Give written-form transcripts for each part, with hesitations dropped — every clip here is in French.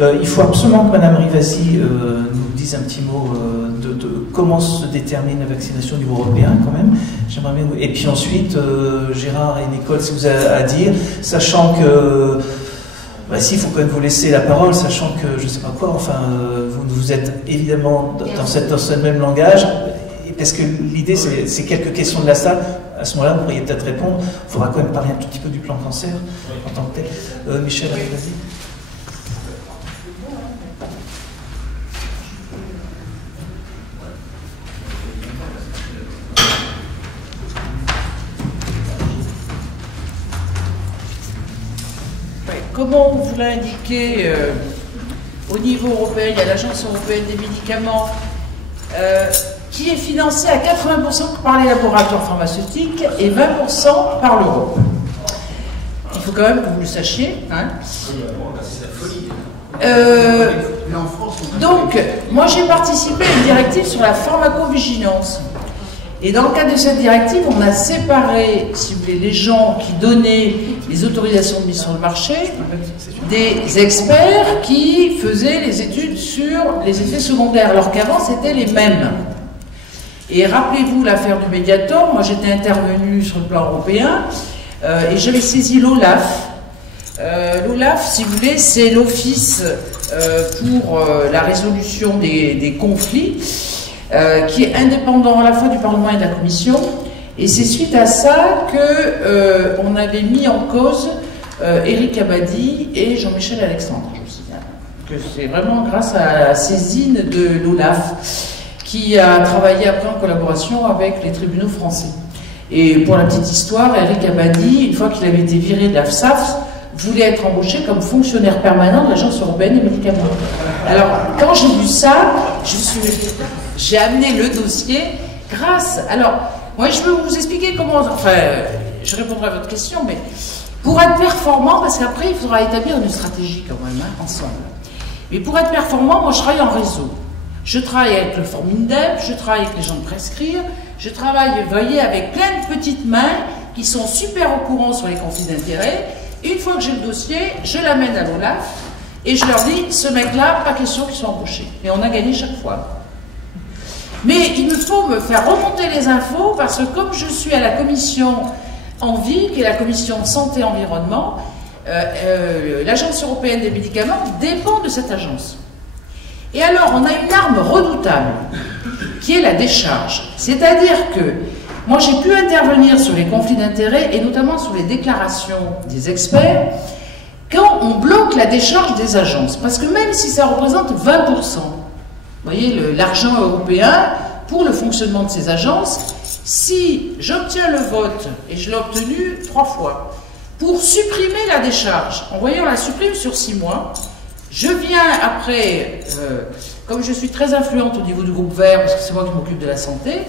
Il faut absolument que Madame Rivasi nous dise un petit mot de comment se détermine la vaccination au niveau européen, quand même. J'aimerais bien. Et puis ensuite, Gérard et Nicole, si vous avez à dire, sachant que. Bah si, il faut quand même vous laisser la parole, sachant que, je ne sais pas quoi, enfin, vous êtes évidemment dans ce même langage, parce que l'idée, c'est quelques questions de la salle. À ce moment-là, vous pourriez peut-être répondre. Il faudra quand même parler un tout petit peu du plan cancer en tant que tel. Michel, vas-y. Comme on vous l'a indiqué, au niveau européen, il y a l'Agence européenne des médicaments qui est financée à 80% par les laboratoires pharmaceutiques et 20% par l'Europe. Il faut quand même que vous le sachiez. Hein. Donc, moi j'ai participé à une directive sur la pharmacovigilance. Et dans le cadre de cette directive, on a séparé, si vous voulez, les gens qui donnaient les autorisations de mise sur le marché des experts qui faisaient les études sur les effets secondaires, alors qu'avant c'était les mêmes. Et rappelez-vous l'affaire du Mediator, moi j'étais intervenue sur le plan européen et j'avais saisi l'OLAF. L'OLAF, si vous voulez, c'est l'Office pour la résolution des conflits, qui est indépendant à la fois du Parlement et de la Commission, et c'est suite à ça que on avait mis en cause Éric Abadie et Jean-Michel Alexandre. Je vous signale que c'est vraiment grâce à la saisine de l'OLAF qui a travaillé après en collaboration avec les tribunaux français. Et pour la petite histoire, Éric Abadie, une fois qu'il avait été viré de l'AFSAF, voulait être embauché comme fonctionnaire permanent de l'Agence européenne des médicaments. Alors, quand j'ai vu ça, j'ai amené le dossier grâce... Alors, moi, je peux vous expliquer comment... Enfin, je répondrai à votre question, mais pour être performant, parce qu'après, il faudra établir une stratégie quand même, hein, ensemble. Mais pour être performant, moi, je travaille en réseau. Je travaille avec le Forum INDEP, je travaille avec les gens de Prescrire, je travaille, vous voyez, avec plein de petites mains qui sont super au courant sur les conflits d'intérêts. Une fois que j'ai le dossier, je l'amène à l'OLAF et je leur dis, ce mec-là, pas question qu'il soit embauché. Et on a gagné chaque fois. Mais il me faut me faire remonter les infos parce que comme je suis à la commission ENVI, qui est la commission santé-environnement, l'Agence européenne des médicaments dépend de cette agence. Et alors, on a une arme redoutable, qui est la décharge. C'est-à-dire que moi, j'ai pu intervenir sur les conflits d'intérêts et notamment sur les déclarations des experts quand on bloque la décharge des agences. Parce que même si ça représente 20%, vous voyez, l'argent européen pour le fonctionnement de ces agences, si j'obtiens le vote, et je l'ai obtenu 3 fois, pour supprimer la décharge, en voyant la supprime sur 6 mois, je viens après, comme je suis très influente au niveau du groupe Vert, parce que c'est moi qui m'occupe de la santé,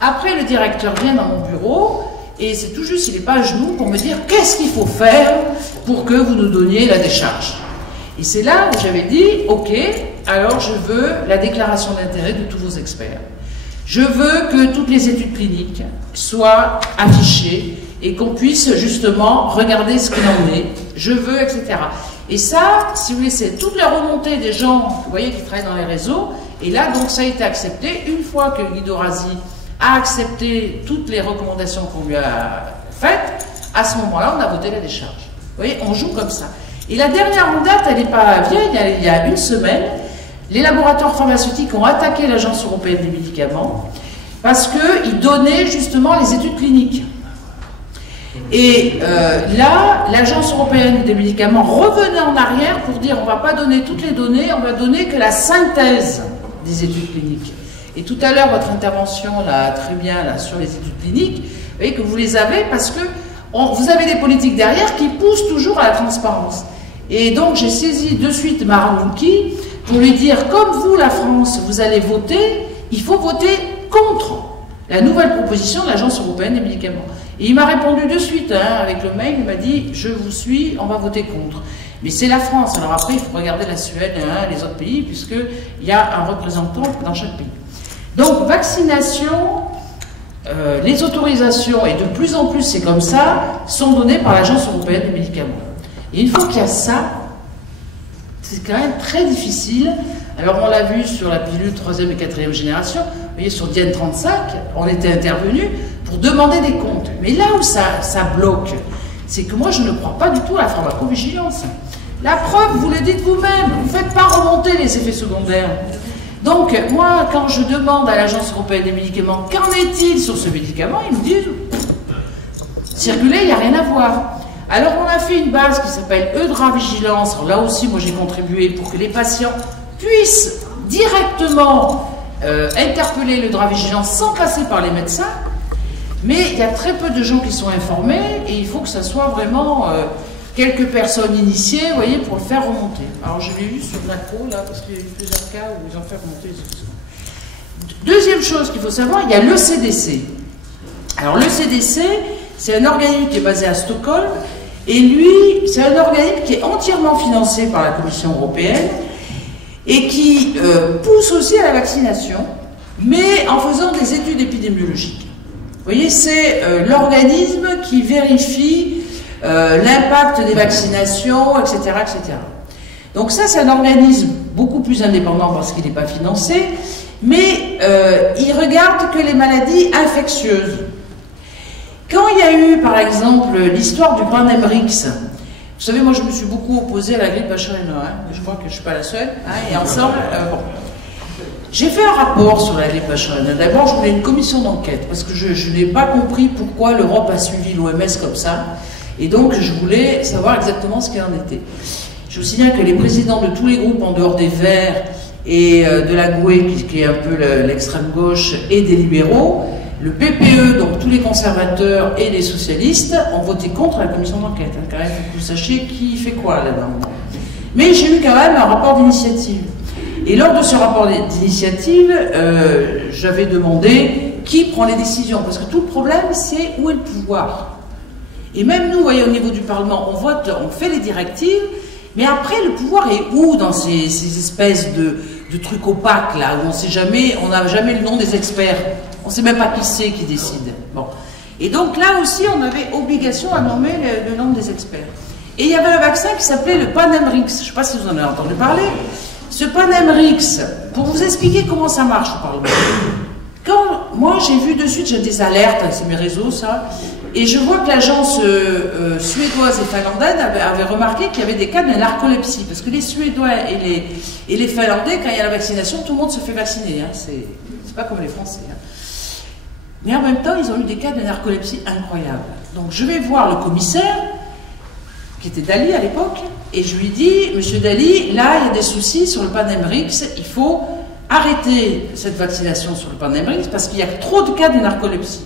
après le directeur vient dans mon bureau, et c'est tout juste, il n'est pas à genoux pour me dire qu'est-ce qu'il faut faire pour que vous nous donniez la décharge. Et c'est là où j'avais dit, ok, alors je veux la déclaration d'intérêt de tous vos experts. Je veux que toutes les études cliniques soient affichées et qu'on puisse justement regarder ce qu'il en est. Je veux, etc. Et ça, si vous voulez, c'est toute la remontée des gens, vous voyez, qui travaillent dans les réseaux. Et là, donc, ça a été accepté. Une fois que Guido Razi a accepté toutes les recommandations qu'on lui a faites, à ce moment-là, on a voté la décharge. Vous voyez, on joue comme ça. Et la dernière en date, elle n'est pas vieille, il y a une semaine, les laboratoires pharmaceutiques ont attaqué l'Agence européenne des médicaments parce qu'ils donnaient justement les études cliniques. Et là, l'Agence européenne des médicaments revenait en arrière pour dire on ne va pas donner toutes les données, on va donner que la synthèse des études cliniques. Et tout à l'heure, votre intervention, là, très bien, là, sur les études cliniques, vous voyez que vous les avez parce que vous avez des politiques derrière qui poussent toujours à la transparence. Et donc, j'ai saisi de suite Maranouki pour lui dire, comme vous, la France, vous allez voter, il faut voter contre la nouvelle proposition de l'Agence européenne des médicaments. Et il m'a répondu de suite, hein, avec le mail, il m'a dit, je vous suis, on va voter contre. Mais c'est la France, alors après, il faut regarder la Suède, hein, les autres pays, puisqu'il y a un représentant dans chaque pays. Donc, vaccination, les autorisations, et de plus en plus c'est comme ça, sont données par l'Agence européenne des médicaments. Et une fois qu'il y a ça, c'est quand même très difficile. Alors on l'a vu sur la pilule 3e et 4e génération, vous voyez sur Diane 35, on était intervenu pour demander des comptes. Mais là où ça bloque, c'est que moi je ne crois pas du tout à la pharmacovigilance. La preuve, vous le dites vous-même, vous ne faites pas remonter les effets secondaires. Donc moi, quand je demande à l'Agence européenne des médicaments, qu'en est-il sur ce médicament, ils me disent, circuler, il n'y a rien à voir. Alors on a fait une base qui s'appelle EudraVigilance. Là aussi, moi j'ai contribué pour que les patients puissent directement interpeller l'EudraVigilance sans passer par les médecins. Mais il y a très peu de gens qui sont informés et il faut que ça soit vraiment quelques personnes initiées, vous voyez, pour le faire remonter. Alors je l'ai vu sur NACO, là, parce qu'il y a eu plusieurs cas où ils ont fait remonter les effets. Deuxième chose qu'il faut savoir, il y a le CDC. Alors le CDC, c'est un organisme qui est basé à Stockholm, et lui, c'est un organisme qui est entièrement financé par la Commission européenne, et qui pousse aussi à la vaccination, mais en faisant des études épidémiologiques. Vous voyez, c'est l'organisme qui vérifie l'impact des vaccinations, etc., etc. Donc ça, c'est un organisme beaucoup plus indépendant parce qu'il n'est pas financé, mais il regarde que les maladies infectieuses. Quand il y a eu, par exemple, l'histoire du Pandemrix, vous savez, moi je me suis beaucoup opposée à la grippe H1N1, je crois que je ne suis pas la seule, et ensemble, bon. J'ai fait un rapport sur la grippe H1N1. D'abord, je voulais une commission d'enquête, parce que je n'ai pas compris pourquoi l'Europe a suivi l'OMS comme ça, et donc je voulais savoir exactement ce qu'il en était. Je vous signale que les présidents de tous les groupes en dehors des Verts et de la GUE, qui est un peu l'extrême gauche, et des libéraux, le PPE, donc tous les conservateurs et les socialistes, ont voté contre la commission d'enquête. Quand même, il faut que vous sachiez qui fait quoi là-dedans. Mais j'ai eu quand même un rapport d'initiative. Et lors de ce rapport d'initiative, j'avais demandé qui prend les décisions. Parce que tout le problème, c'est où est le pouvoir. Et même nous, vous voyez, au niveau du Parlement, on vote, on fait les directives, mais après, le pouvoir est où dans ces espèces de trucs opaques, là, où on sait jamais, on n'a jamais le nom des experts. On ne sait même pas qui c'est qui décide. Bon. Et donc là aussi, on avait obligation à nommer le nom des experts. Et il y avait un vaccin qui s'appelait le Pandemrix. Je ne sais pas si vous en avez entendu parler. Ce Pandemrix, pour vous expliquer comment ça marche au Parlement. Quand moi j'ai vu de suite, j'ai des alertes, c'est mes réseaux ça, et je vois que l'agence suédoise et finlandaise avait remarqué qu'il y avait des cas de narcolepsie, parce que les Suédois et les Finlandais, quand il y a la vaccination, tout le monde se fait vacciner, hein, c'est pas comme les Français. Hein. Mais en même temps, ils ont eu des cas de narcolepsie incroyables. Donc je vais voir le commissaire, qui était Dalli à l'époque, et je lui dis, monsieur Dalli, là il y a des soucis sur le Pandemrix, il faut arrêter cette vaccination sur le Pandemrix parce qu'il y a trop de cas de narcolepsie.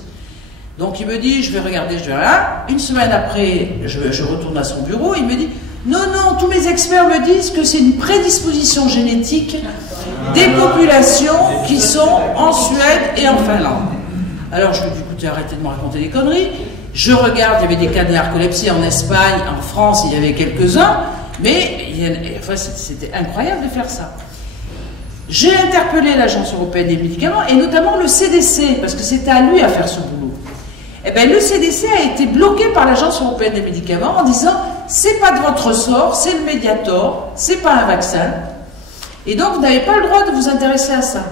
Donc il me dit, je vais regarder, je verrai. Une semaine après, je retourne à son bureau, il me dit, non, non, tous mes experts me disent que c'est une prédisposition génétique des populations qui sont en Suède et en Finlande. Alors je lui dis, écoutez, arrêtez de me raconter des conneries. Je regarde, il y avait des cas de narcolepsie en Espagne, en France, il y avait quelques-uns, mais enfin, c'était incroyable de faire ça. J'ai interpellé l'Agence européenne des médicaments et notamment le CDC, parce que c'était à lui à faire ce boulot. Eh bien, le CDC a été bloqué par l'Agence européenne des médicaments en disant c'est pas de votre sort, c'est le Mediator, c'est pas un vaccin, et donc vous n'avez pas le droit de vous intéresser à ça.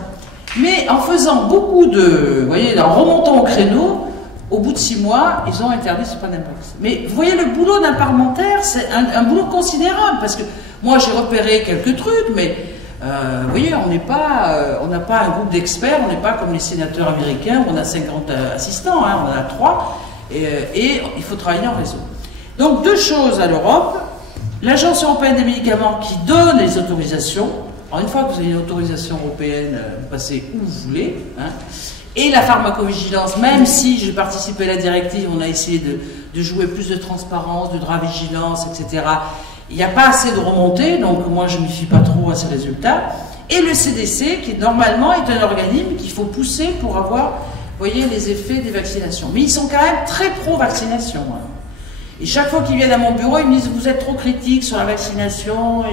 Mais en faisant beaucoup de, vous voyez, en remontant au créneau, au bout de 6 mois, ils ont interdit ce Pandemrix. Mais vous voyez, le boulot d'un parlementaire, c'est un boulot considérable, parce que moi j'ai repéré quelques trucs, mais vous voyez, on n'a pas un groupe d'experts, on n'est pas comme les sénateurs américains où on a 50 assistants, hein, on en a 3, et il faut travailler en réseau. Donc 2 choses à l'Europe, l'Agence européenne des médicaments qui donne les autorisations. Alors une fois que vous avez une autorisation européenne, vous passez où vous voulez, hein, et la pharmacovigilance, même si j'ai participé à la directive, on a essayé de jouer plus de transparence, de vigilance, etc. Il n'y a pas assez de remontées, donc moi je ne me fie pas trop à ces résultats. Et le CDC, qui normalement est un organisme qu'il faut pousser pour avoir, vous voyez, les effets des vaccinations. Mais ils sont quand même très pro-vaccination. Hein. Et chaque fois qu'ils viennent à mon bureau, ils me disent « vous êtes trop critique sur la vaccination ».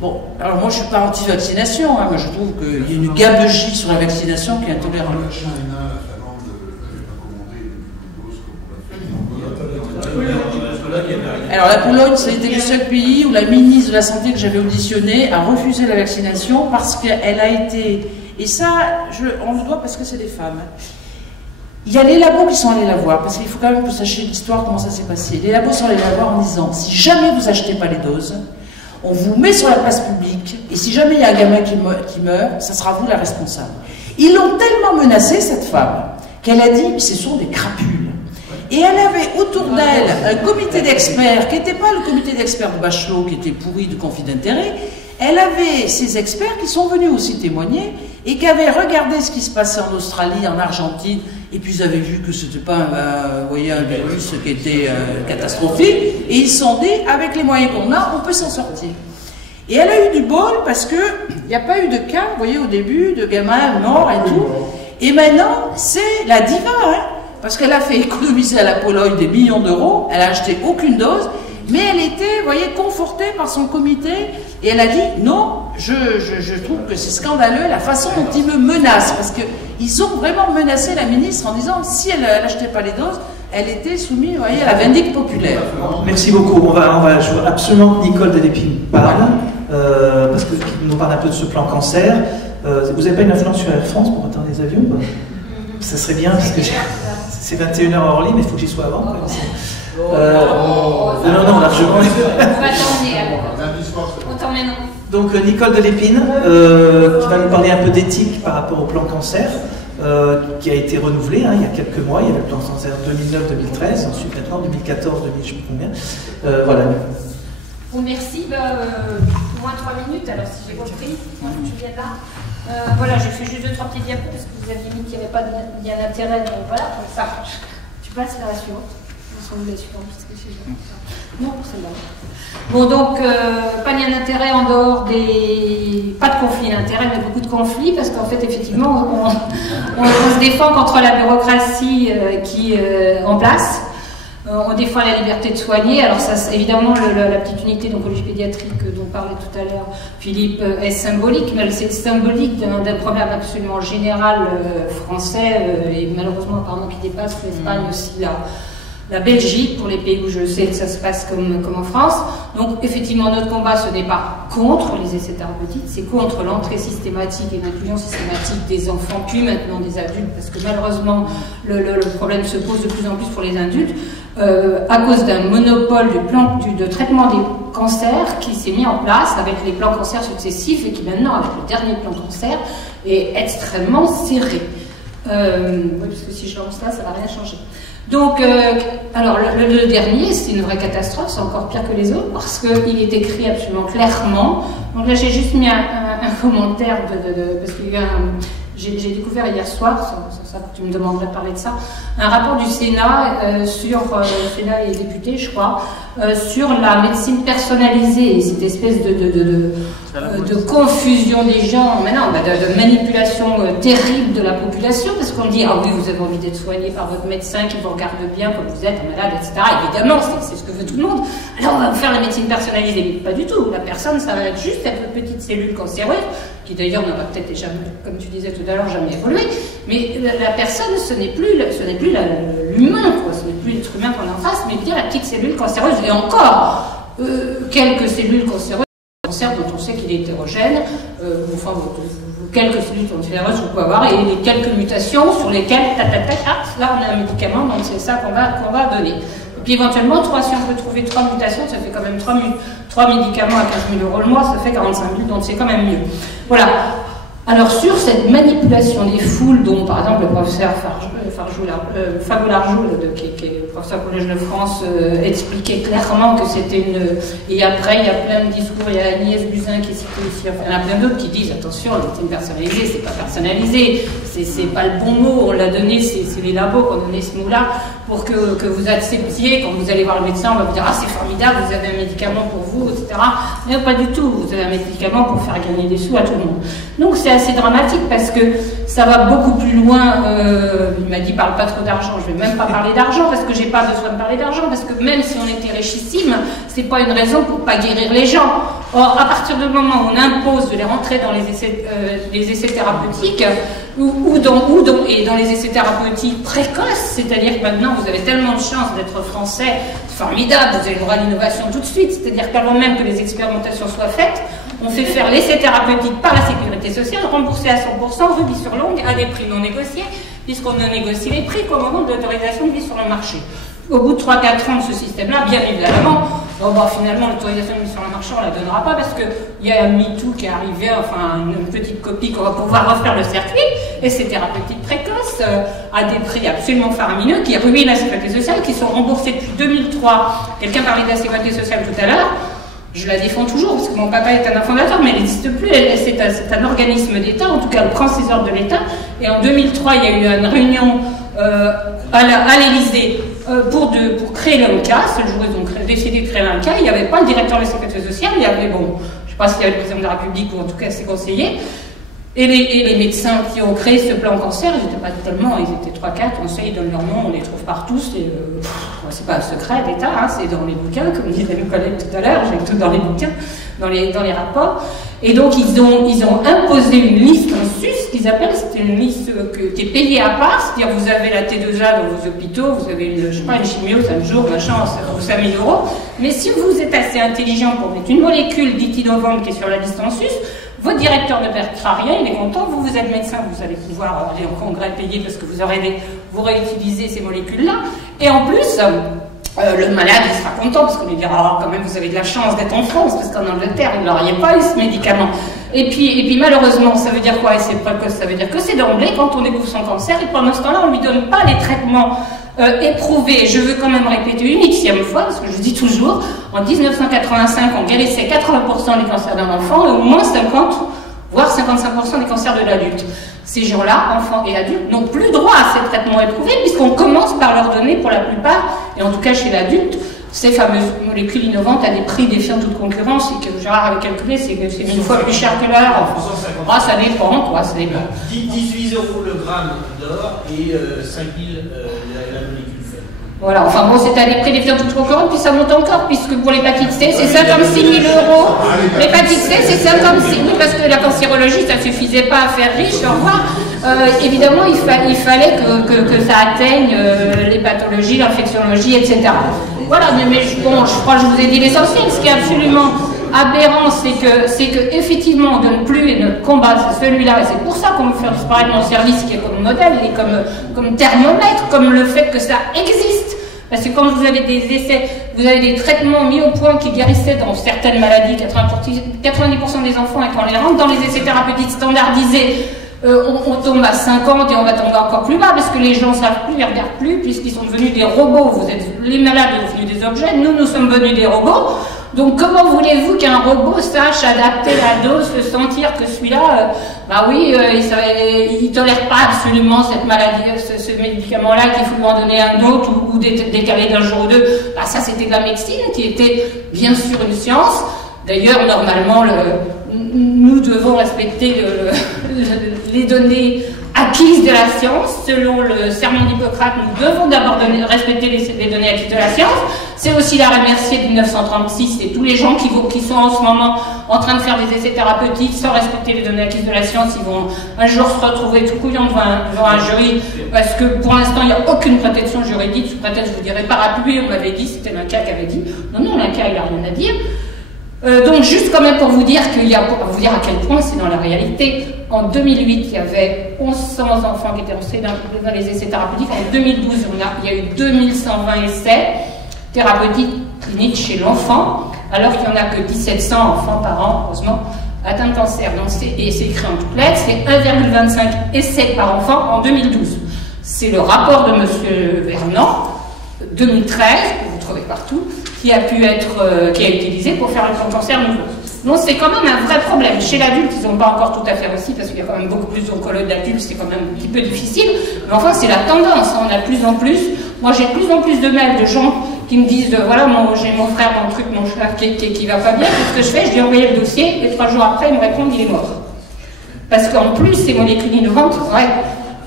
Bon, alors moi je ne suis pas anti-vaccination, hein, mais je trouve qu'il y a une gabegie sur la vaccination qui est intolérable. Alors la Pologne, c'était le seul pays où la ministre de la Santé que j'avais auditionnée a refusé la vaccination parce qu'elle a été... Et ça, on le doit parce que c'est des femmes. Il y a les labos qui sont allés la voir, parce qu'il faut quand même que vous sachiez l'histoire, comment ça s'est passé. Les labos sont allés la voir en disant, si jamais vous achetez pas les doses, on vous met sur la place publique, et si jamais il y a un gamin qui meurt, ça sera vous la responsable. Ils l'ont tellement menacée, cette femme, qu'elle a dit, ce sont des crapules. Et elle avait autour d'elle un comité d'experts, qui n'était pas le comité d'experts de Bachelot, qui était pourri de conflit d'intérêt. Elle avait ces experts qui sont venus aussi témoigner, et qui avaient regardé ce qui se passait en Australie, en Argentine, et puis ils avaient vu que ce n'était pas un virus qui était catastrophique, et ils se sont dit, avec les moyens qu'on a, on peut s'en sortir. Et elle a eu du bol parce qu'il n'y a pas eu de cas, vous voyez, au début, de gamins morts et tout. Et maintenant, c'est la diva, hein, parce qu'elle a fait économiser à la Pologne des millions d'euros, elle n'a acheté aucune dose, mais elle était, vous voyez, confortée par son comité, et elle a dit, non, je trouve que c'est scandaleux la façon dont ils me menacent, parce qu'ils ont vraiment menacé la ministre en disant, si elle n'achetait pas les doses, elle était soumise, vous voyez, à la vindicte populaire. Merci beaucoup. On va je veux absolument que Nicole Delépine parle, parce qu'il nous parle un peu de ce plan cancer. Vous n'avez pas une influence sur Air France pour attendre les avions? Ça serait bien, parce que c'est 21h à Orly, mais il faut que j'y sois avant. Non, largement. On va t'emmener alors. On t'emmène. Donc Nicole Delépine, qui va nous parler un peu d'éthique par rapport au plan cancer, qui a été renouvelé il y a quelques mois. Il y avait le plan cancer 2009-2013, ensuite maintenant 2014-2000, je sais plus combien. Voilà. Bon, merci. Moins 3 minutes, alors si j'ai compris, je viens là. Voilà, j'ai fait juste 2-3 petits diapos parce que vous aviez mis qu'il n'y avait pas d'intérêt. Donc voilà, comme ça. Tu passes à la suivante. La suivante, parce que c'est... Non, celle-là. Bon, donc, pas d'intérêt en dehors des... Pas de conflit d'intérêt, mais beaucoup de conflits, parce qu'en fait, effectivement, on se défend contre la bureaucratie qui est en place. On défend la liberté de soigner. Alors ça, évidemment, la petite unité d'oncologie pédiatrique dont parlait tout à l'heure Philippe est symbolique, mais c'est symbolique d'un problème absolument général français, et malheureusement, apparemment, qui dépasse l'Espagne aussi, la Belgique, pour les pays où je sais que ça se passe comme en France. Donc effectivement, notre combat, ce n'est pas contre les essais thérapeutiques, c'est contre l'entrée systématique et l'inclusion systématique des enfants, puis maintenant des adultes, parce que malheureusement, le problème se pose de plus en plus pour les adultes, à cause d'un monopole de traitement des cancers qui s'est mis en place avec les plans cancer successifs et qui maintenant, avec le dernier plan cancer, est extrêmement serré. Oui, parce que si je lance là, ça ne va rien changer. Donc, alors le dernier, c'est une vraie catastrophe, c'est encore pire que les autres, parce qu'il est écrit absolument clairement. Donc là, j'ai juste mis un commentaire, parce qu'il y a j'ai découvert hier soir, ça, tu me demanderais de parler de ça, un rapport du Sénat sur, le Sénat et les députés, je crois, sur la médecine personnalisée, et cette espèce de confusion des gens, maintenant, de manipulation terrible de la population, parce qu'on dit, ah oui, vous avez envie d'être soigné par votre médecin qui vous regarde bien comme vous êtes, malade, etc. Évidemment, c'est ce que veut tout le monde. Alors on va vous faire la médecine personnalisée, mais pas du tout. La personne, ça va être juste cette petite cellule cancéreuse, qui d'ailleurs n'aura peut-être déjà, comme tu disais tout à l'heure, jamais évolué, mais la personne, ce n'est plus l'humain, quoi, ce n'est plus l'être humain qu'on a en face, mais bien la petite cellule cancéreuse, et encore quelques cellules cancéreuses, cancer dont on sait qu'il est hétérogène, enfin, quelques cellules cancéreuses vous pouvez avoir, et les quelques mutations sur lesquelles, là on a un médicament, donc c'est ça qu'on va donner. Et puis éventuellement, si on peut trouver 3 mutations, ça fait quand même 3 médicaments à 15 000 € le mois, ça fait 45 000, donc c'est quand même mieux. Voilà. Alors sur cette manipulation des foules, dont par exemple le professeur Fagot-Larjoul, qui est professeur au Collège de France, expliquait clairement que c'était une... Et après, il y a plein de discours, il y a Agnès Buzyn qui est citée ici, enfin, il y en a plein d'autres qui disent, attention, c'est personnalisé, c'est pas personnalisé, c'est pas le bon mot, on l'a donné, c'est les labos qui ont donné ce mot-là, pour que vous acceptiez, quand vous allez voir le médecin, on va vous dire, ah c'est formidable, vous avez un médicament pour vous, etc. Mais pas du tout, vous avez un médicament pour faire gagner des sous à tout le monde. Donc c'est assez dramatique parce que ça va beaucoup plus loin, il m'a dit parle pas trop d'argent, je vais même pas parler d'argent parce que j'ai pas besoin de parler d'argent, parce que même si on était richissime, c'est pas une raison pour pas guérir les gens. Or, à partir du moment où on impose de les rentrer dans les essais thérapeutiques, et dans les essais thérapeutiques précoces, c'est-à-dire que maintenant vous avez tellement de chance d'être français, c'est formidable, vous avez le droit à l'innovation tout de suite, c'est-à-dire qu'avant même que les expérimentations soient faites, on fait faire l'essai thérapeutique par la sécurité sociale, remboursé à 100%, rubis sur longue, à des prix non négociés, puisqu'on ne négocie les prix qu'au moment de l'autorisation de mise sur le marché. Au bout de 3-4 ans de ce système-là, bien évidemment, finalement l'autorisation de mise sur le marché, on ne la donnera pas parce qu'il y a un MeToo qui est arrivé, enfin une petite copie qu'on va pouvoir refaire le circuit, et c'est thérapeutique précoce, à des prix absolument faramineux, qui ruinent la sécurité sociale, qui sont remboursés depuis 2003. Quelqu'un parlait de la sécurité sociale tout à l'heure. Je la défends toujours, parce que mon papa est un fondateur, mais elle n'existe plus. C'est un organisme d'État, en tout cas, elle prend ses ordres de l'État. Et en 2003, il y a eu une réunion à l'Élysée pour créer l'ONCAS. Le jour où ils ont décidé de créer l'ONCAS, il n'y avait pas le directeur de la sécurité sociale, il y avait, je ne sais pas s'il y avait le président de la République ou en tout cas ses conseillers. Et les médecins qui ont créé ce plan cancer, ils n'étaient pas tellement, ils étaient 3-4, on sait, ils donnent leur nom, on les trouve partout, c'est pas un secret d'État, hein, c'est dans les bouquins, comme disait le collègue tout à l'heure, j'ai tout dans les bouquins, dans les rapports. Et donc ils ont imposé une liste en sus, qu'ils appellent, c'était une liste qui est payée à part, c'est-à-dire vous avez la T2A dans vos hôpitaux, vous avez une chimio 5 jours, machin, ça coûte 5 000 €. Mais si vous êtes assez intelligent pour mettre une molécule dite innovante qui est sur la liste en sus, votre directeur ne perdra rien, il est content, vous êtes médecin, vous allez pouvoir aller au congrès payer parce que vous réutilisez ces molécules-là. Et en plus, le malade il sera content parce qu'on lui dira quand même vous avez de la chance d'être en France parce qu'en Angleterre vous n'auriez pas eu ce médicament. Et puis malheureusement, ça veut dire quoi? Et c'est précoce, ça veut dire que c'est d'emblée quand on découvre son cancer et pendant ce temps-là on ne lui donne pas les traitements éprouvés. Je veux quand même répéter une xème fois parce que je dis toujours, en 1985 on guérissait 80% des cancers d'un enfant et au moins 50 voire 55% des cancers de l'adulte. Ces gens-là, enfants et adultes, n'ont plus droit à ces traitements éprouvés puisqu'on commence par leur donner pour la plupart, et en tout cas chez l'adulte, ces fameuses molécules innovantes à des prix défiant toute concurrence et que Gérard avait calculé, c'est 1000 fois plus cher que l'heure. Enfin, ça dépend, quoi, ça dépend. 18 € le gramme d'or et 5 000 la molécule. Voilà, enfin bon, c'est à des prix défiant toute concurrence, puis ça monte encore, puisque pour l'hépatite C, c'est 56 000 €. L'hépatite C, c'est 56 000, parce que la cancérologie, ça ne suffisait pas à faire riche, au revoir. Évidemment, il fallait que ça atteigne les pathologies, l'infectiologie, etc. Voilà, mais bon, je crois que je vous ai dit l'essentiel. Ce qui est absolument aberrant, c'est que effectivement, on ne donne plus, et notre combat, c'est celui-là, et c'est pour ça qu'on veut faire disparaître mon service, qui est comme modèle, et comme thermomètre, comme le fait que ça existe. Parce que quand vous avez des essais, vous avez des traitements mis au point qui guérissaient dans certaines maladies, 90% des enfants, et quand on les rentre dans les essais thérapeutiques standardisés, on tombe à 50 et on va tomber encore plus bas parce que les gens ne savent plus, ils ne regardent plus puisqu'ils sont devenus des robots. Les malades sont devenus des objets, nous sommes devenus des robots. Donc comment voulez-vous qu'un robot sache adapter la dose, se sentir que celui-là, il ne tolère pas absolument cette maladie, ce médicament-là, qu'il faut lui en donner un autre ou décaler d'un jour ou deux. Bah, ça c'était de la médecine qui était bien sûr une science. D'ailleurs, normalement, nous devons respecter les données acquises de la science. Selon le serment d'Hippocrate, nous devons d'abord respecter les données acquises de la science. C'est aussi l'arrêt Mercier de 1936 et tous les gens qui sont en ce moment en train de faire des essais thérapeutiques sans respecter les données acquises de la science, ils vont un jour se retrouver tout couillants devant un jury parce que pour l'instant, il n'y a aucune protection juridique. Sous prétexte, je vous dirais parapluie, on m'avait dit, c'était l'INCa qui avait dit. Non, l'INCa, il n'a rien à dire. Donc juste quand même pour vous dire pour vous dire à quel point c'est dans la réalité. En 2008, il y avait 1100 enfants qui étaient lancés dans les essais thérapeutiques. En 2012, il y a eu 2120 essais thérapeutiques cliniques chez l'enfant, alors qu'il n'y en a que 1700 enfants par an, heureusement, atteints de cancer. Donc c'est écrit en toutes lettres, c'est 1,25 essais par enfant en 2012. C'est le rapport de M. Vernant, 2013, que vous trouvez partout, qui a utilisé pour faire le plan cancer nouveau. Donc c'est quand même un vrai problème. Chez l'adulte, ils n'ont pas encore tout à fait aussi, parce qu'il y a quand même beaucoup plus d'oncologues d'adultes, c'est quand même un petit peu difficile. Mais enfin, c'est la tendance. On a de plus en plus. Moi, j'ai de plus en plus de mails de gens qui me disent voilà, j'ai mon frère dans le truc, mon frère qui va pas bien, qu'est-ce que je fais? Je lui ai envoyé le dossier, et 3 jours après, ils me répondent il est mort. Parce qu'en plus, ces molécules innovantes, ouais,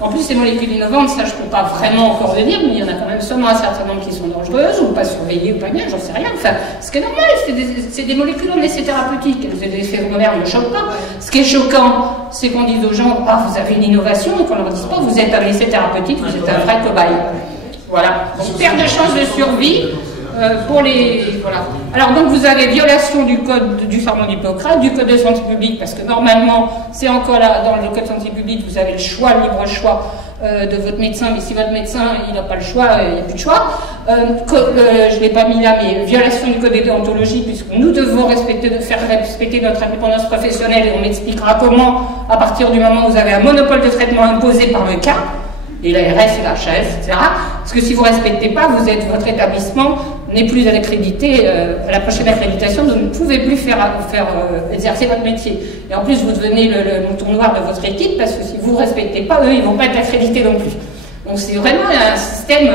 En plus, ces molécules innovantes, ça je ne peux pas vraiment encore le dire, mais il y en a quand même seulement un certain nombre qui sont dangereuses, ou pas surveillées, ou pas bien, j'en sais rien. Enfin, ce qui est normal, c'est des molécules en essai thérapeutique. Les effets secondaires ne choquent pas. Ce qui est choquant, c'est qu'on dise aux gens, ah, vous avez une innovation, et qu'on leur dise pas, vous êtes un essai thérapeutique, vous êtes un vrai cobaye. Voilà. Donc, perte de chance de survie. Pour les... Voilà. Alors donc vous avez violation du code du serment d'Hippocrate, du code de santé publique, parce que normalement, c'est encore là, dans le code de santé publique, vous avez le choix, le libre choix de votre médecin, mais si votre médecin, il n'a pas le choix, il n'y a plus de choix. Je ne l'ai pas mis là, mais violation du code de déontologie, puisque nous devons faire respecter notre indépendance professionnelle, et on m'expliquera comment, à partir du moment où vous avez un monopole de traitement imposé par le cas, et l'ARS et l'HAS, etc. Parce que si vous ne respectez pas, votre établissement n'est plus accrédité, à la prochaine accréditation, vous ne pouvez plus exercer votre métier. Et en plus, vous devenez le mouton noir de votre équipe, parce que si vous ne respectez pas, eux, ils ne vont pas être accrédités non plus. Donc c'est vraiment un système,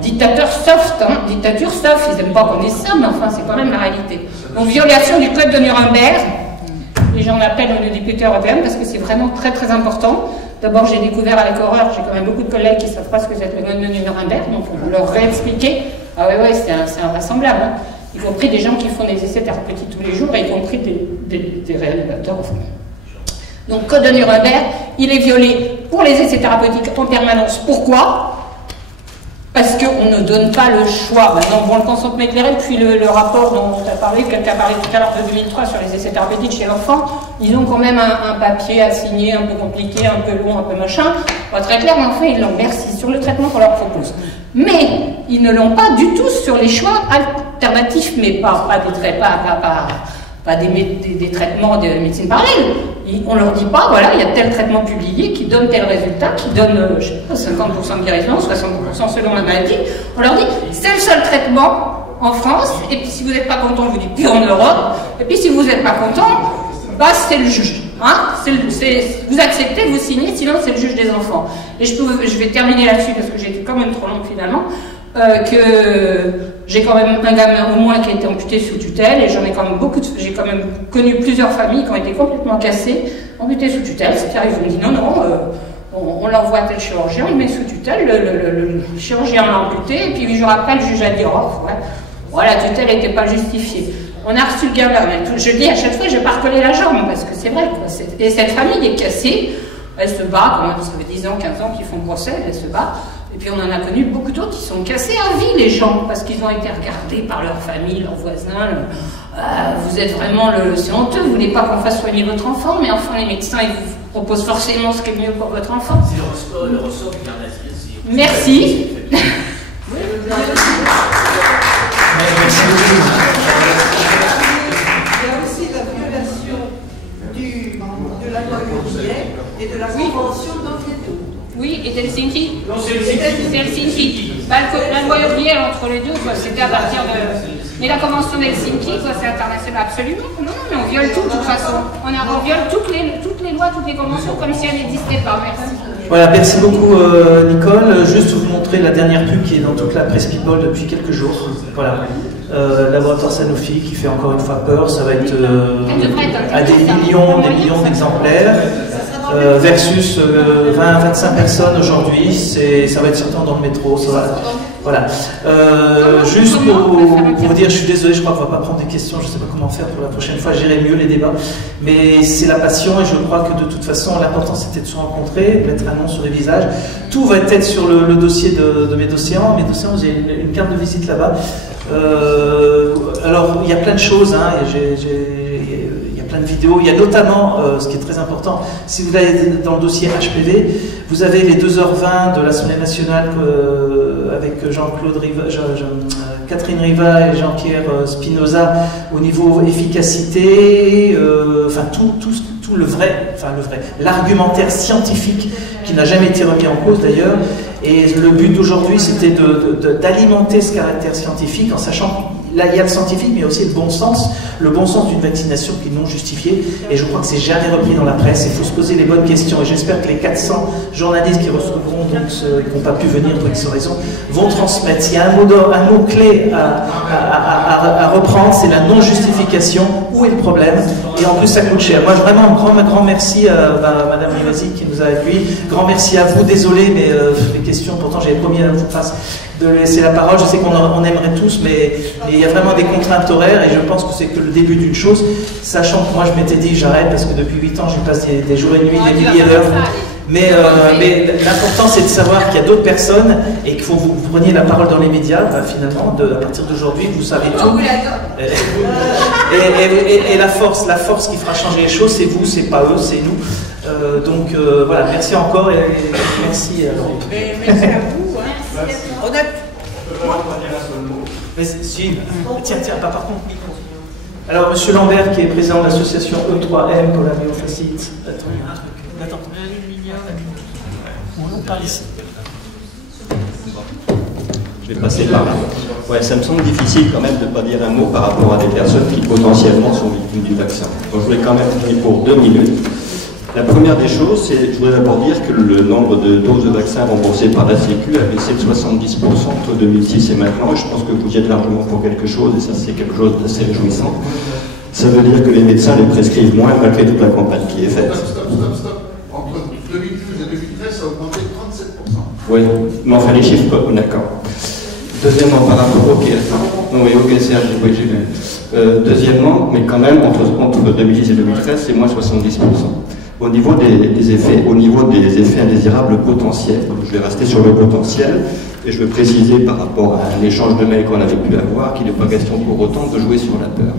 dictateur soft, hein, dictature soft, ils n'aiment pas qu'on dise ça, mais enfin, c'est quand même la réalité. Donc violation du code de Nuremberg, et j'en appelle aux députés européens, parce que c'est vraiment très très important. D'abord, j'ai découvert avec horreur, j'ai quand même beaucoup de collègues qui ne savent pas ce que c'est le code de Nuremberg, donc on leur réexpliquer. Ah ouais, c'est invraisemblable, hein. Y compris des gens qui font des essais thérapeutiques tous les jours, et y compris des réanimateurs. Enfin. Donc, code de Nuremberg, il est violé pour les essais thérapeutiques en permanence. Pourquoi? Parce qu'on ne donne pas le choix. Maintenant, bon, le consentement éclairé, puis le rapport dont tu as parlé, quelqu'un a parlé tout à l'heure de 2003 sur les essais thérapeutiques chez l'enfant, ils ont quand même un papier à signer, un peu compliqué, un peu long, un peu machin. Pas très clair, mais enfin, ils l'ont, merci, sur le traitement qu'on leur propose. Mais ils ne l'ont pas du tout sur les choix alternatifs, mais pas des traitements de médecine parallèle. On ne leur dit pas, voilà, il y a tel traitement publié qui donne tel résultat, qui donne, je sais pas, 50% de guérison, 60% selon la maladie. On leur dit, c'est le seul traitement en France, et puis si vous n'êtes pas content, on vous dit, puis en Europe, et puis si vous n'êtes pas content, bah c'est le juge. Hein, vous acceptez, vous signez, sinon c'est le juge des enfants. Et je vais terminer là-dessus, parce que j'ai été quand même trop longue finalement, que j'ai quand même un gamin au moins qui a été amputé sous tutelle, et j'ai quand même connu plusieurs familles qui ont été complètement cassées, amputées sous tutelle. C'est-à-dire ils ont dit non, on l'envoie à tel chirurgien, on le met sous tutelle, le chirurgien l'a amputé, et puis 8 jours après le juge a dit oh, la tutelle n'était pas justifiée. On a reçu le gamin, je dis à chaque fois, je vais pas recoller la jambe, parce que c'est vrai, quoi. Et cette famille est cassée, elle se bat, quand même, ça fait 10 ans, 15 ans qu'ils font procès, elle se bat. Et puis on en a connu beaucoup d'autres qui sont cassés à vie, les gens, parce qu'ils ont été regardés par leur famille, leurs voisins. Vous êtes vraiment c'est honteux, vous voulez pas qu'on fasse soigner votre enfant, mais enfin les médecins ils vous proposent forcément ce qui est mieux pour votre enfant. C'est le ressort du cardiaque. Merci. Il y a aussi la violation de la loi européenne et de la convention d'Oviedo. Oui, et d'Helsinki. Non, c'est Helsinki. La loi européenne entre les deux, c'était à partir de... Mais la convention d'Helsinki, c'est international absolument. Non, mais on viole tout de toute façon. On viole toutes les lois, toutes les conventions comme si elles n'existaient pas. Merci. Voilà, merci beaucoup Nicole. Juste vous montrer la dernière pub qui est dans toute la presse People depuis quelques jours. Voilà. Laboratoire Sanofi qui fait encore une fois peur. Ça va être à des millions d'exemplaires. Versus 20-25 personnes aujourd'hui, ça va être certainement dans le métro. Voilà. Juste pour vous dire, je suis désolé, je crois qu'on ne va pas prendre des questions, je ne sais pas comment faire pour la prochaine fois, gérer mieux les débats. Mais c'est la passion et je crois que de toute façon, l'important c'était de se rencontrer, mettre un nom sur les visages. Tout va être sur le dossier de Médocéan. Médocéan, vous avez une carte de visite là-bas. Alors, il y a plein de choses, hein, plein de vidéos. Il y a notamment, ce qui est très important, si vous allez dans le dossier HPV, vous avez les 2h20 de l'Assemblée nationale avec Jean-Claude Riva, Catherine Riva et Jean-Pierre Spinoza au niveau efficacité, enfin tout le vrai, l'argumentaire scientifique qui n'a jamais été remis en cause d'ailleurs. Et le but d'aujourd'hui, c'était d'alimenter ce caractère scientifique en sachant là, il y a le scientifique, mais aussi le bon sens d'une vaccination qui est non justifiée. Et je crois que c'est jamais repris dans la presse. Il faut se poser les bonnes questions. Et j'espère que les 400 journalistes qui recevront, donc, qui n'ont pas pu venir pour X raisons, vont transmettre. S'il y a un mot clé à reprendre, c'est la non-justification. Où est le problème? Et en plus, ça coûte cher. Moi, vraiment, un grand merci à Madame Rivasi qui nous a accueillis. Grand merci à vous. Désolé, mais les questions, pourtant, j'avais promis à vous de laisser la parole. Je sais qu'on aimerait tous, mais il y a vraiment des contraintes horaires et je pense que c'est que le début d'une chose, sachant que moi je m'étais dit j'arrête parce que depuis 8 ans je passe des jours et nuits, des milliers d'heures. Mais l'important c'est de savoir qu'il y a d'autres personnes et qu'il faut que vous preniez la parole dans les médias, finalement, à partir d'aujourd'hui, vous savez tout. Et la force qui fera changer les choses, c'est vous, c'est pas eux, c'est nous. Donc voilà, merci encore et merci. Merci à vous. On a... Mais si, tiens, par contre. Alors, Monsieur Lambert, qui est président de l'association E3M pour la myofasciite. Attends. On parle ici. Je vais passer par là. Ouais, ça me semble difficile quand même de ne pas dire un mot par rapport à des personnes qui potentiellement sont victimes du vaccin. Donc je voulais quand même finir pour 2 minutes. La première des choses, c'est, je voudrais d'abord dire que le nombre de doses de vaccins remboursées par la Sécu a baissé de 70% entre 2006 et maintenant, et je pense que vous y êtes largement pour quelque chose, et ça c'est quelque chose d'assez réjouissant. Ça veut dire que les médecins les prescrivent moins malgré toute la campagne qui est faite. Stop. Entre 2012 et 2013, ça a augmenté de 37%. Oui, mais enfin les chiffres, d'accord. Deuxièmement, par rapport au Serge, oui, j'ai vu. Deuxièmement, mais quand même, entre 2010 et 2013, c'est moins 70%. Au niveau des effets indésirables potentiels, je vais rester sur le potentiel, et je veux préciser par rapport à un échange de mails qu'on avait pu avoir qu'il n'est pas question pour autant de jouer sur la peur.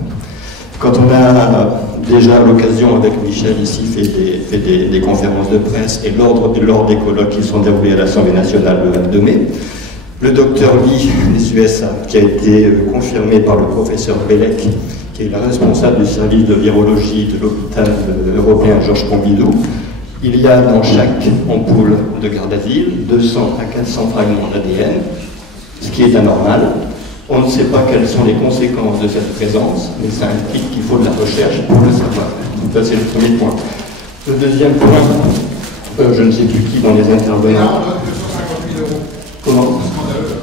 Quand on a déjà à l'occasion avec Michel ici fait des conférences de presse et lors des colloques qui sont déroulés à l'Assemblée nationale le 22 mai, le docteur Lee des USA, qui a été confirmé par le professeur Bellec, qui est la responsable du service de virologie de l'hôpital européen Georges Pompidou, il y a dans chaque ampoule de garde d'asile 200 à 400 fragments d'ADN, ce qui est anormal. On ne sait pas quelles sont les conséquences de cette présence, mais ça implique qu'il faut de la recherche pour le savoir. Donc ça, c'est le premier point. Le deuxième point, je ne sais plus qui dans les intervenants. Et là, on donne 250 000 euros. Comment? Scandaleux.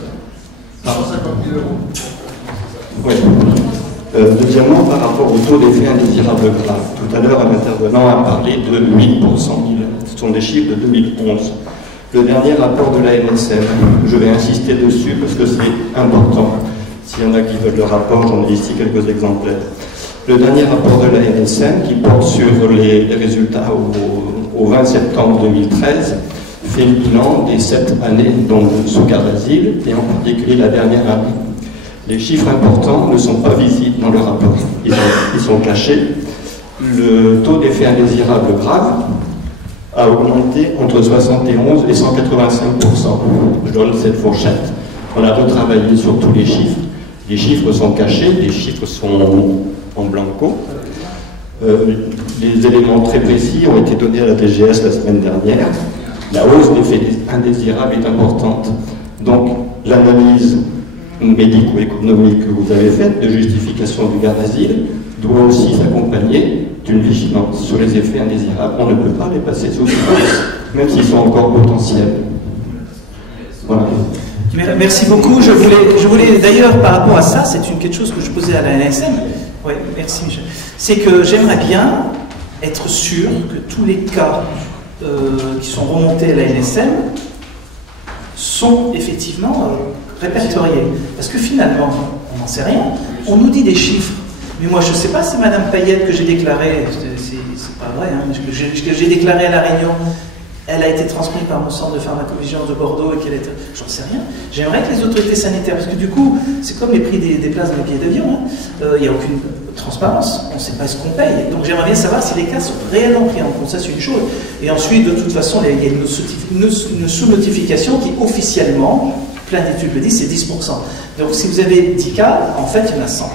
250 000 euros. Oui. Deuxièmement, par rapport au taux d'effet indésirable grave. Tout à l'heure, un intervenant a parlé de 8 pour 100 000. Ce sont des chiffres de 2011. Le dernier rapport de l'ANSM, je vais insister dessus parce que c'est important. S'il y en a qui veulent le rapport, j'en ai ici quelques exemplaires. Le dernier rapport de l'ANSM, qui porte sur les résultats au 20 septembre 2013, fait le bilan des 7 années donc, sous garde d'asile, et en particulier la dernière année. Les chiffres importants ne sont pas visibles dans le rapport. Ils sont cachés. Le taux d'effet indésirable grave a augmenté entre 71 et 185%. Je donne cette fourchette. On a retravaillé sur tous les chiffres. Les chiffres sont cachés, les chiffres sont en blanco. Les éléments très précis ont été donnés à la DGS la semaine dernière. La hausse d'effet indésirable est importante. Donc, l'analyse médico-économique que vous avez faite de justification du garde d'asile doit aussi s'accompagner d'une vigilance sur les effets indésirables. On ne peut pas les passer sous silence, même s'ils sont encore potentiels. Voilà. Merci beaucoup. Je voulais d'ailleurs, par rapport à ça, c'est quelque chose que je posais à la NSM. Oui, merci Michel. C'est que j'aimerais bien être sûr que tous les cas qui sont remontés à la NSM sont effectivement répertoriés. Parce que finalement, on n'en sait rien. On nous dit des chiffres. Mais moi, je ne sais pas si Mme Payette, que j'ai déclaré, c'est pas vrai, hein, que j'ai déclaré à La Réunion, elle a été transmise par mon centre de pharmacovigilance de Bordeaux et qu'elle était... J'en sais rien. J'aimerais que les autorités sanitaires, parce que du coup, c'est comme les prix des places dans les billets d'avion, il n'y a aucune transparence, on ne sait pas ce qu'on paye. Donc j'aimerais bien savoir si les cas sont réellement pris en compte, ça c'est une chose. Et ensuite, de toute façon, il y a une sous-notification qui officiellement, plein d'études le disent, c'est 10%. Donc si vous avez 10 cas, en fait, il y en a 100.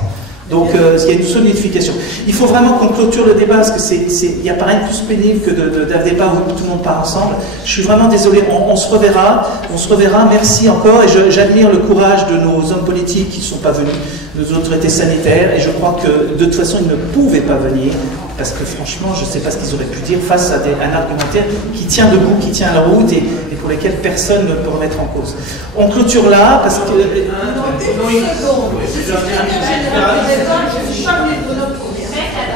Donc il y a une solidification. Il faut vraiment qu'on clôture le débat parce que il n'y a pas rien de plus pénible que d'un débat où tout le monde part ensemble. Je suis vraiment désolé, on se reverra, merci encore, et j'admire le courage de nos hommes politiques qui ne sont pas venus, de nos autorités sanitaires, et je crois que de toute façon ils ne pouvaient pas venir, parce que franchement je ne sais pas ce qu'ils auraient pu dire face à un argumentaire qui tient debout, qui tient la route, et pour lesquels personne ne peut remettre en cause. On clôture là, parce que...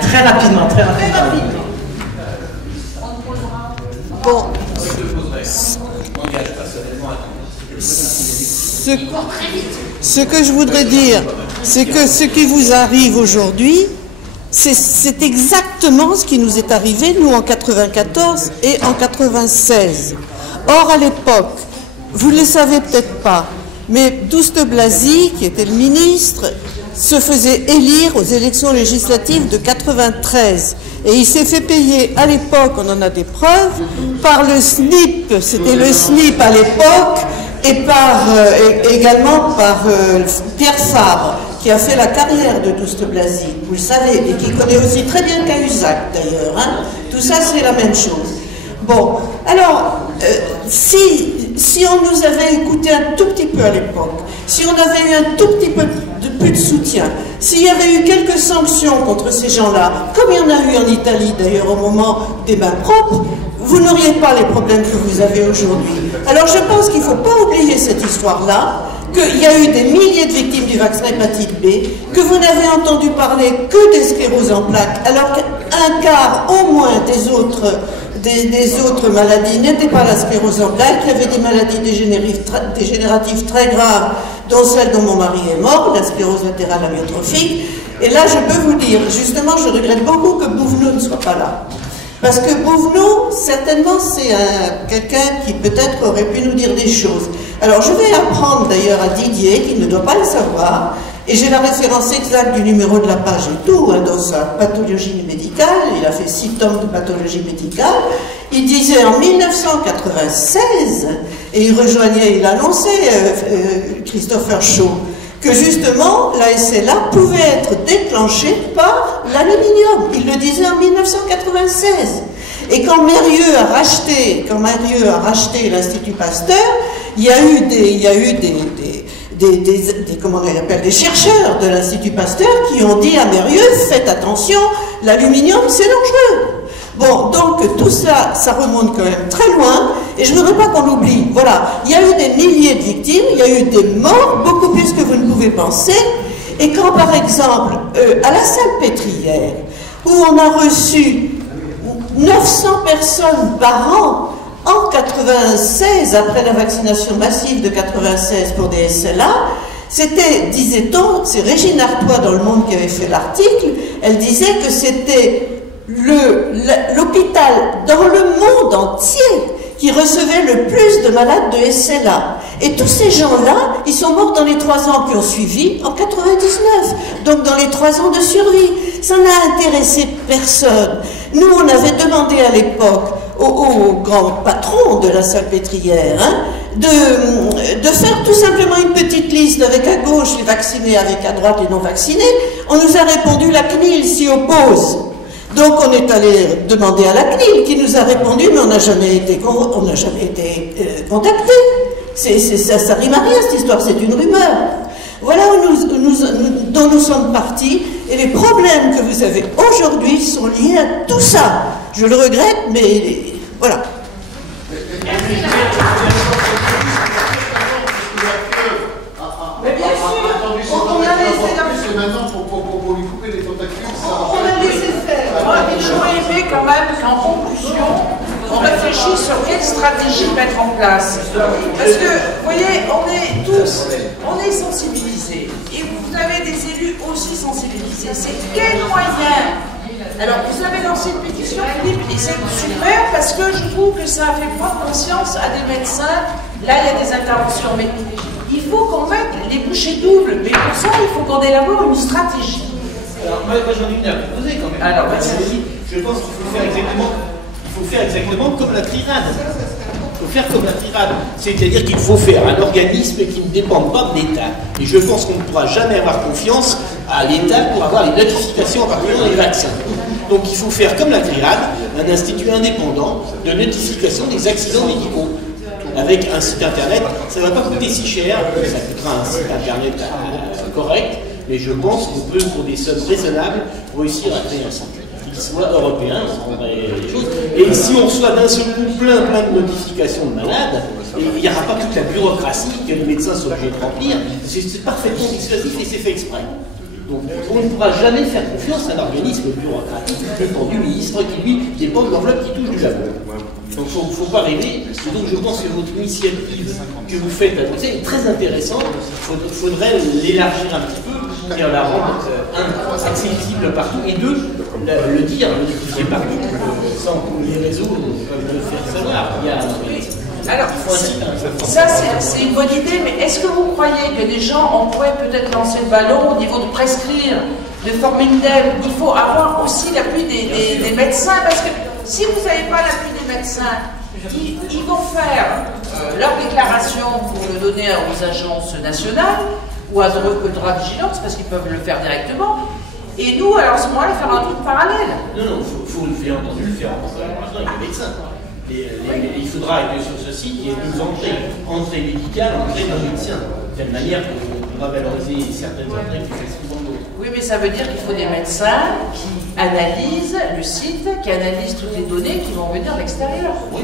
Très rapidement. Bon. Ce que je voudrais dire, c'est que ce qui vous arrive aujourd'hui, c'est exactement ce qui nous est arrivé, nous, en 94 et en 96. Or, à l'époque, vous ne le savez peut-être pas, mais Douste Blazy, qui était le ministre, se faisait élire aux élections législatives de 93. Et il s'est fait payer à l'époque, on en a des preuves, par le SNIP, c'était le SNIP à l'époque, et également par Pierre Fabre, qui a fait la carrière de Douste Blazy, vous le savez, et qui connaît aussi très bien Cahuzac d'ailleurs. Hein. Tout ça, c'est la même chose. Bon, alors, si on nous avait écouté un tout petit peu à l'époque, si on avait eu un tout petit peu plus de soutien, s'il y avait eu quelques sanctions contre ces gens-là, comme il y en a eu en Italie d'ailleurs au moment des mains propres, vous n'auriez pas les problèmes que vous avez aujourd'hui. Alors je pense qu'il ne faut pas oublier cette histoire-là, qu'il y a eu des milliers de victimes du vaccin hépatite B, que vous n'avez entendu parler que des scléroses en plaques, alors qu'un quart au moins des autres maladies n'étaient pas la sclérose en plaques, il y avait des maladies dégénératives très graves, dont celle dont mon mari est mort, la sclérose latérale amyotrophique. Et là, je peux vous dire, justement, je regrette beaucoup que Bouvenot ne soit pas là. Parce que Bouvenot, certainement, c'est quelqu'un qui peut-être aurait pu nous dire des choses. Alors, je vais apprendre d'ailleurs à Didier, qui ne doit pas le savoir, et j'ai la référence exacte du numéro de la page et tout, hein, dans sa pathologie médicale. Il a fait 6 tomes de pathologie médicale. Il disait en 1996, et il annonçait, Christopher Shaw, que justement la SLA pouvait être déclenchée par l'aluminium. Il le disait en 1996. Et quand Mérieux a racheté l'Institut Pasteur, il y a eu comment on appelle, des chercheurs de l'Institut Pasteur qui ont dit à Mérieux, faites attention, l'aluminium c'est dangereux. Bon, donc tout ça, ça remonte quand même très loin, et je ne voudrais pas qu'on l'oublie. Voilà, il y a eu des milliers de victimes, il y a eu des morts, beaucoup plus que vous ne pouvez penser, et quand par exemple, à la Salpêtrière, où on a reçu 900 personnes par an, en 96, après la vaccination massive de 96 pour des SLA, c'était, disait-on, c'est Régine Artois dans Le Monde qui avait fait l'article, elle disait que c'était l'hôpital dans le monde entier qui recevait le plus de malades de SLA. Et tous ces gens-là, ils sont morts dans les 3 ans qui ont suivi, en 99. Donc dans les 3 ans de survie. Ça n'a intéressé personne. Nous, on avait demandé à l'époque au grand patron de la Salpêtrière, hein, de faire tout simplement une petite liste avec à gauche les vaccinés, avec à droite les non vaccinés. On nous a répondu, la CNIL s'y oppose. Donc on est allé demander à la CNIL qui nous a répondu, mais on n'a jamais été contacté. Ça rime à rien cette histoire, c'est une rumeur. Voilà dont nous sommes partis, et les problèmes que vous avez aujourd'hui sont liés à tout ça. Je le regrette, mais voilà. Mais bien sûr, on a laissé c'est maintenant pour lui couper les tentacules. On a laissé faire. J'aurais aimé quand même qu'en conclusion, on réfléchisse sur quelle stratégie mettre en place. Parce que, vous voyez, on est sensibilisés. Et vous avez des élus aussi sensibilisés. C'est quel moyen? Alors, vous avez lancé une pétition, Philippe, et c'est super parce que je trouve que ça fait prendre conscience à des médecins. Là, il y a des interventions, mais il faut qu'on mette les bouchées doubles. Mais pour ça, il faut qu'on élabore une stratégie. Alors, moi j'en ai une à proposer quand même. Alors, vas-y. Je pense qu'il faut faire exactement comme la trirade. Il faut faire comme la trirade. C'est-à-dire qu'il faut faire un organisme qui ne dépende pas de l'État. Et je pense qu'on ne pourra jamais avoir confiance à l'État pour avoir les notifications en particulier des vaccins. Donc il faut faire comme la CRIRAD, un institut indépendant de notification des accidents médicaux. Avec un site internet, ça ne va pas coûter si cher, ça coûtera un site internet correct, mais je pense qu'on peut, pour des sommes raisonnables, réussir à créer un site qui soit européen, ça rendrait les choses. Et si on reçoit d'un seul coup plein de notifications de malades, il n'y aura pas toute la bureaucratie que les médecins sont obligés de remplir, c'est parfaitement dissuasif et c'est fait exprès. Donc on ne pourra jamais faire confiance à un organisme bureaucratique dépend du ministre qui lui dépend de l'enveloppe qui touche du labo. Donc il ne faut pas rêver. Donc je pense que votre initiative que vous faites à Bruxelles est très intéressante. Il faudrait l'élargir un petit peu et la rendre accessible partout. Et deux, le dire, le diffuser partout, sans que les réseaux peuvent le faire savoir. Alors, ça c'est une bonne idée, mais est-ce que vous croyez que des gens, on pourrait peut-être lancer le ballon au niveau de prescrire, de former une DEM? Il faut avoir aussi l'appui des médecins, parce que si vous n'avez pas l'appui des médecins, ils vont faire leur déclaration pour le donner aux agences nationales ou à droit de vigilance, parce qu'ils peuvent le faire directement. Et nous, alors à ce moment-là, faire un truc parallèle. Non, il faut bien entendu le faire avec les médecins. Il faudra que sur ce site, il y ait deux entrées médicales, entrées d'un médecin. De telle manière qu'on va valoriser certaines entrées plus facilement que d'autres. Oui, mais ça veut dire qu'il faut des médecins qui analysent le site, qui analysent toutes les données qui vont venir de l'extérieur. Oui.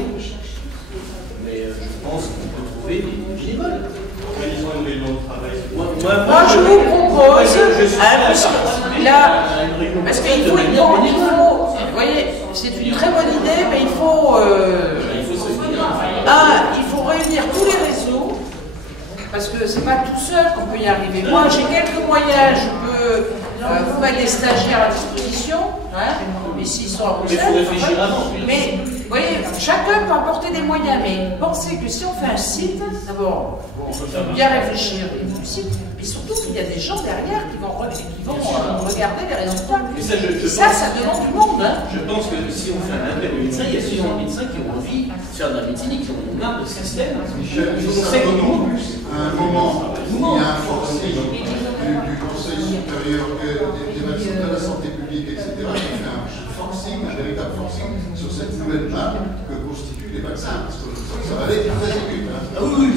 Mais je pense qu'on peut trouver des bénévoles. Organisons une réunion de travail. Moi, je vous propose, parce qu'il faut, vous voyez, c'est une très bonne idée, mais il faut réunir tous les réseaux, parce que c'est pas tout seul qu'on peut y arriver. Moi, j'ai quelques moyens, je peux vous mettre des stagiaires à disposition, hein, mais s'ils sont à Bruxelles. Mais vous voyez, chacun peut apporter des moyens, mais pensez que si on fait un site, d'abord, il faut bien réfléchir au site, mais surtout qu'il y a des gens derrière qui vont regarder les résultats. Et ça demande du monde. Hein. Je pense que si on fait un appel aux médecins, il y a suffisamment de médecins qui ont envie de faire de la médecine et qui ont marre de ce système. À un moment, il y a un forcing du Conseil supérieur des médecins de la santé publique, etc., qui fait un forcing, un véritable forcing sur cette nouvelle map que constituent les vaccins. Parce que ça va aller très vite. Ah oui,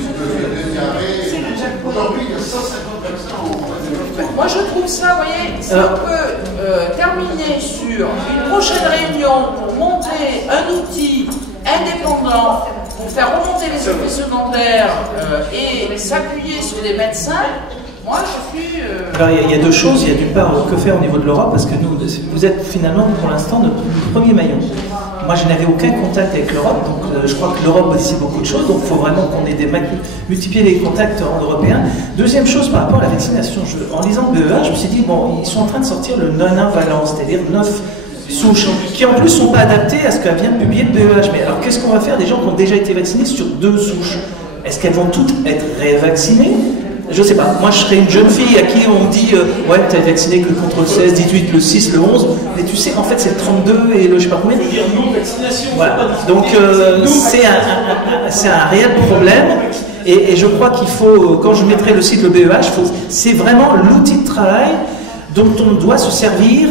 aujourd'hui, il y a 150 vaccins en développement. Moi, je trouve ça, vous voyez, si on peut terminer sur une prochaine réunion pour monter un outil indépendant pour faire remonter les effets secondaires et s'appuyer sur des médecins, moi je suis... Alors il y a deux choses, il y a d'une part que faire au niveau de l'Europe, parce que nous, vous êtes finalement pour l'instant notre premier maillon. Moi je n'avais aucun contact avec l'Europe, donc je crois que l'Europe dit beaucoup de choses, donc il faut vraiment qu'on ait multiplier les contacts en européen. Deuxième chose par rapport à la vaccination, en lisant le BEA, je me suis dit, bon, ils sont en train de sortir le non-invalent, c'est-à-dire 9 souches, qui en plus ne sont pas adaptées à ce qu'a vient de publier le BEH. Mais alors qu'est-ce qu'on va faire des gens qui ont déjà été vaccinés sur 2 souches? Est-ce qu'elles vont toutes être révaccinées? Je sais pas. Moi, je serais une jeune fille à qui on dit ouais, tu es vacciné que contre le 16, 18, le 6, le 11. Mais tu sais, en fait, c'est le 32 et le je sais pas combien. Je veux dire non-vaccination. Voilà. Donc, c'est un réel problème. Et je crois qu'il faut, quand je mettrai le site le BEH, c'est vraiment l'outil de travail dont on doit se servir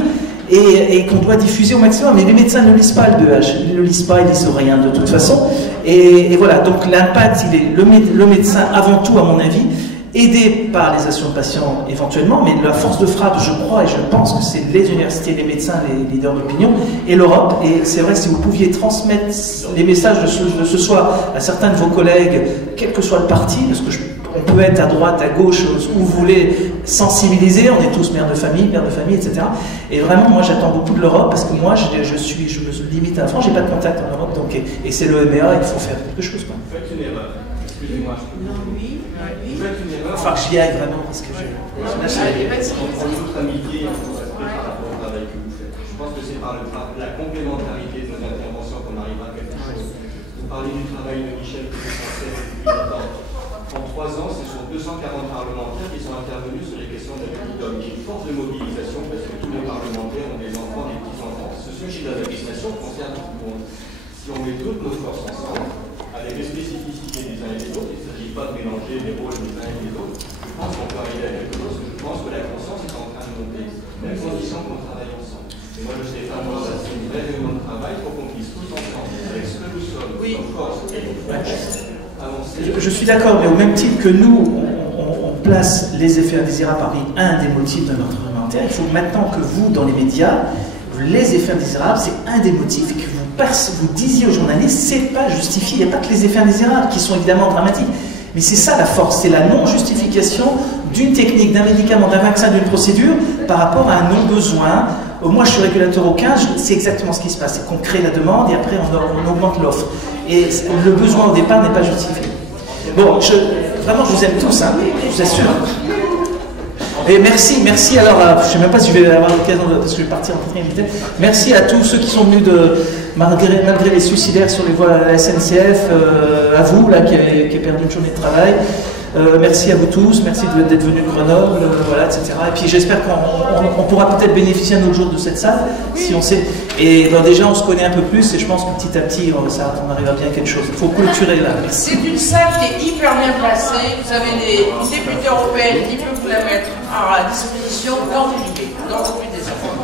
et qu'on doit diffuser au maximum. Mais les médecins ne lisent pas le BEH. Ils ne le lisent pas, ils ne lisent rien de toute façon. Et voilà. Donc, l'impact, il est le médecin avant tout, à mon avis, aidé par les associations de patients éventuellement, mais la force de frappe, je crois et je pense que c'est les universités, les médecins, les leaders d'opinion et l'Europe. Et c'est vrai, si vous pouviez transmettre les messages de ce soir à certains de vos collègues, quel que soit le parti, parce que on peut être à droite, à gauche, où vous voulez sensibiliser, on est tous mères de famille, etc. Et vraiment, moi j'attends beaucoup de l'Europe, parce que moi je me limite à la France, j'ai pas de contact en Europe, donc, et c'est l'EMEA, il faut faire quelque chose. Quoi. Faites une erreur. Excusez-moi. Enfin, j'y aille vraiment parce que en toute amitié par rapport au travail que vous faites. Je pense que c'est par la complémentarité de nos interventions qu'on arrivera à quelque chose. Vous parlez du travail de Michel que vous pensez depuis longtemps. En 3 ans, c'est sur 240 parlementaires qui sont intervenus sur les questions de la d'hommes. Il y a une force de mobilisation parce que tous les parlementaires ont des enfants, des petits-enfants. Ce sujet de la vaccination concerne tout le monde. Si on met toutes nos forces ensemble, avec les spécificités des uns et des autres, il ne s'agit pas de mélanger les rôles des uns et des autres. Je pense qu'on peut arriver à quelque chose. Je pense que la conscience est en train de pays, mais à condition qu'on travaille ensemble. Et moi, je sais pas, moi, ça c'est une vraie réunion de travail pour qu'on puisse tous ensemble, avec ce que nous sommes, nos forces, avancer. Je suis d'accord, mais au même titre que nous, on place les effets indésirables parmi un des motifs de notre argumentaire, il faut maintenant que vous, dans les médias, les effets indésirables, c'est un des motifs et que vous disiez aux journalistes, c'est pas justifié. Il n'y a pas que les effets indésirables qui sont évidemment dramatiques. Mais c'est ça la force, c'est la non-justification d'une technique, d'un médicament, d'un vaccin, d'une procédure par rapport à un non-besoin. Moi, je suis régulateur au 15, c'est exactement ce qui se passe. C'est qu'on crée la demande et après on augmente l'offre. Et le besoin au départ n'est pas justifié. Bon, vraiment, je vous aime tous, hein, je vous assure. Et merci. Alors, je ne sais même pas si je vais avoir l'occasion parce que je vais partir en quatrième vitesse. Merci à tous ceux qui sont venus malgré les suicidaires sur les voies de la SNCF, à vous là qui avez perdu une journée de travail. Merci à vous tous, merci d'être venus de Grenoble, voilà, etc. Et puis j'espère qu'on pourra peut-être bénéficier un autre jour de cette salle, si on sait. Et ben, déjà on se connaît un peu plus et je pense que petit à petit on arrivera bien à quelque chose. Il faut clôturer là. C'est une salle qui est hyper bien placée. Vous avez des députés européens qui peuvent vous la mettre à la disposition dans le public, dans le but des enfants.